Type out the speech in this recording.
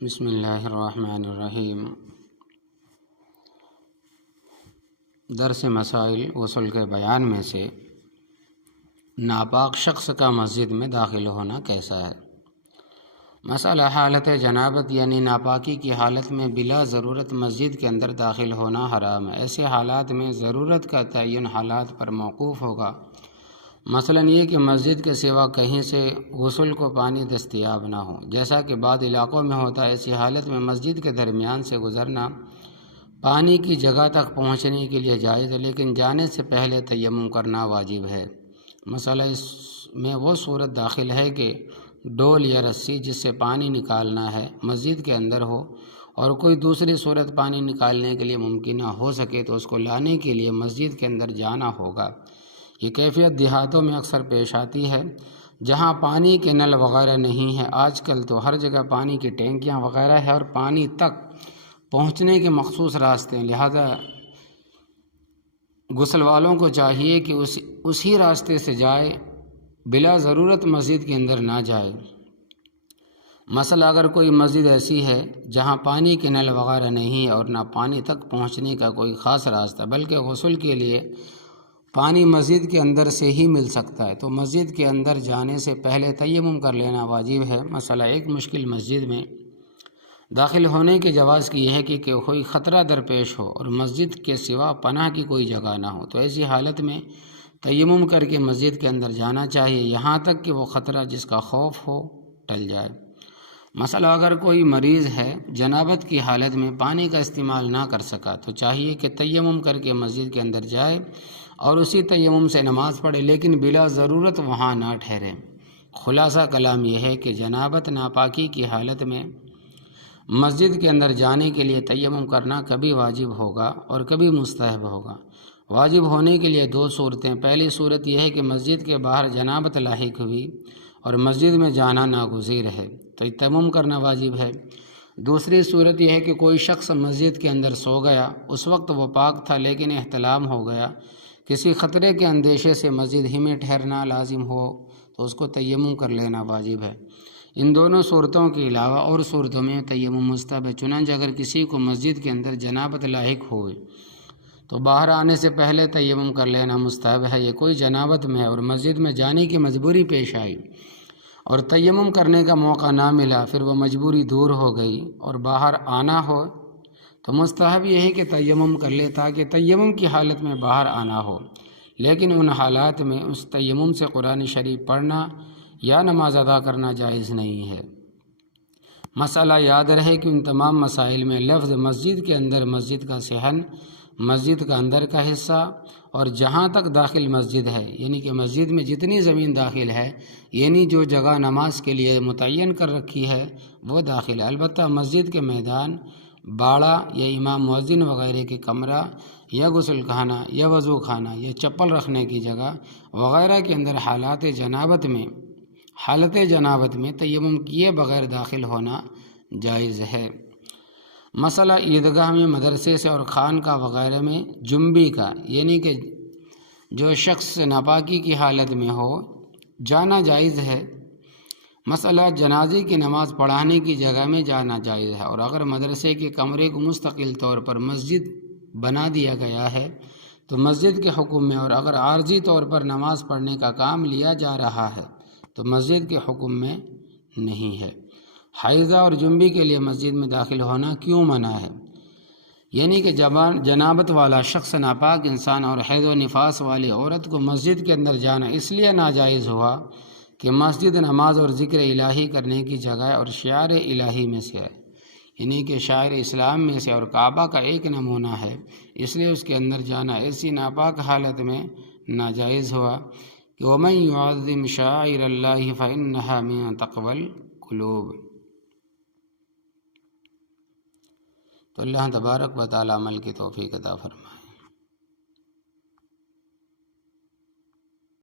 بسم اللہ الرحمن الرحیم۔ درس مسائل غسل کے بیان میں سے ناپاک شخص کا مسجد میں داخل ہونا کیسا ہے؟ مسئلہ حالت جنابت یعنی ناپاکی کی حالت میں بلا ضرورت مسجد کے اندر داخل ہونا حرام ہے۔ ایسے حالات میں ضرورت کا تعین حالات پر موقوف ہوگا، مثلاً یہ کہ مسجد کے سوا کہیں سے غسل کو پانی دستیاب نہ ہو، جیسا کہ بعض علاقوں میں ہوتا ہے۔ ایسی حالت میں مسجد کے درمیان سے گزرنا پانی کی جگہ تک پہنچنے کے لیے جائز ہے، لیکن جانے سے پہلے تیمم کرنا واجب ہے۔ مسئلہ اس میں وہ صورت داخل ہے کہ ڈول یا رسی جس سے پانی نکالنا ہے مسجد کے اندر ہو اور کوئی دوسری صورت پانی نکالنے کے لیے ممکن نہ ہو سکے تو اس کو لانے کے لیے مسجد کے اندر جانا ہوگا۔ یہ کیفیت دیہاتوں میں اکثر پیش آتی ہے جہاں پانی کے نل وغیرہ نہیں ہے۔ آج کل تو ہر جگہ پانی کی ٹینکیاں وغیرہ ہے اور پانی تک پہنچنے کے مخصوص راستے ہیں، لہذا غسل والوں کو چاہیے کہ اسی راستے سے جائے، بلا ضرورت مسجد کے اندر نہ جائے۔ مثلا اگر کوئی مسجد ایسی ہے جہاں پانی کے نل وغیرہ نہیں ہے اور نہ پانی تک پہنچنے کا کوئی خاص راستہ، بلکہ غسل کے لیے پانی مسجد کے اندر سے ہی مل سکتا ہے، تو مسجد کے اندر جانے سے پہلے تیمم کر لینا واجب ہے۔ مثلا ایک مشکل مسجد میں داخل ہونے کے جواز کی یہ ہے کہ کوئی خطرہ درپیش ہو اور مسجد کے سوا پناہ کی کوئی جگہ نہ ہو، تو ایسی حالت میں تیمم کر کے مسجد کے اندر جانا چاہیے یہاں تک کہ وہ خطرہ جس کا خوف ہو ٹل جائے۔ مثلا اگر کوئی مریض ہے جنابت کی حالت میں پانی کا استعمال نہ کر سکا تو چاہیے کہ تیمم کر کے مسجد کے اندر جائے اور اسی تیمم سے نماز پڑھے، لیکن بلا ضرورت وہاں نہ ٹھہرے۔ خلاصہ کلام یہ ہے کہ جنابت ناپاکی کی حالت میں مسجد کے اندر جانے کے لیے تیمم کرنا کبھی واجب ہوگا اور کبھی مستحب ہوگا۔ واجب ہونے کے لیے دو صورتیں، پہلی صورت یہ ہے کہ مسجد کے باہر جنابت لاحق ہوئی اور مسجد میں جانا ناگزیر ہے تو تیمم کرنا واجب ہے۔ دوسری صورت یہ ہے کہ کوئی شخص مسجد کے اندر سو گیا، اس وقت وہ پاک تھا لیکن احتلام ہو گیا، کسی خطرے کے اندیشے سے مسجد ہی میں ٹھہرنا لازم ہو تو اس کو تیمم کر لینا واجب ہے۔ ان دونوں صورتوں کے علاوہ اور صورتوں میں تیمم مستحب ہے۔ چنانچہ اگر کسی کو مسجد کے اندر جنابت لاحق ہوئے تو باہر آنے سے پہلے تیمم کر لینا مستحب ہے۔ یہ کوئی جنابت میں ہے اور مسجد میں جانے کی مجبوری پیش آئی اور تیمم کرنے کا موقع نہ ملا، پھر وہ مجبوری دور ہو گئی اور باہر آنا ہو تو مستحب یہ ہے کہ تیمم کر لے تاکہ تیمم کی حالت میں باہر آنا ہو، لیکن ان حالات میں اس تیمم سے قرآن شریف پڑھنا یا نماز ادا کرنا جائز نہیں ہے۔ مسئلہ یاد رہے کہ ان تمام مسائل میں لفظ مسجد کے اندر مسجد کا صحن، مسجد کا اندر کا حصہ اور جہاں تک داخل مسجد ہے، یعنی کہ مسجد میں جتنی زمین داخل ہے، یعنی جو جگہ نماز کے لیے متعین کر رکھی ہے وہ داخل ہے۔ البتہ مسجد کے میدان، باڑہ یا امام مؤذن وغیرہ کے کمرہ یا غسل خانہ یا وضو خانہ یا چپل رکھنے کی جگہ وغیرہ کے اندر حالت جنابت میں تیمم کیے بغیر داخل ہونا جائز ہے۔ مسئلہ عیدگاہ میں، مدرسے سے اور خانقاہ وغیرہ میں جنبی کا، یعنی کہ جو شخص ناپاکی کی حالت میں ہو، جانا جائز ہے۔ مسئلہ جنازے کی نماز پڑھانے کی جگہ میں جانا جائز ہے، اور اگر مدرسے کے کمرے کو مستقل طور پر مسجد بنا دیا گیا ہے تو مسجد کے حکم میں، اور اگر عارضی طور پر نماز پڑھنے کا کام لیا جا رہا ہے تو مسجد کے حکم میں نہیں ہے۔ حائضہ اور جنبی کے لیے مسجد میں داخل ہونا کیوں منع ہے؟ یعنی کہ جنابت والا شخص، ناپاک انسان اور حیض و نفاس والی عورت کو مسجد کے اندر جانا اس لیے ناجائز ہوا کہ مسجد نماز اور ذکر الہی کرنے کی جگہ اور شعائر الہی میں سے ہے، یعنی کہ شاعر اسلام میں سے اور کعبہ کا ایک نمونہ ہے، اس لیے اس کے اندر جانا ایسی ناپاک حالت میں ناجائز ہوا کہ وَمَن يُعَظِّمْ شَعَائِرَ اللَّهِ فَإِنَّهَا مِن تَقْوَى الْقُلُوبِ۔ تو اللہ تبارک و تعالی عمل کی توفیق عطا فرمائے۔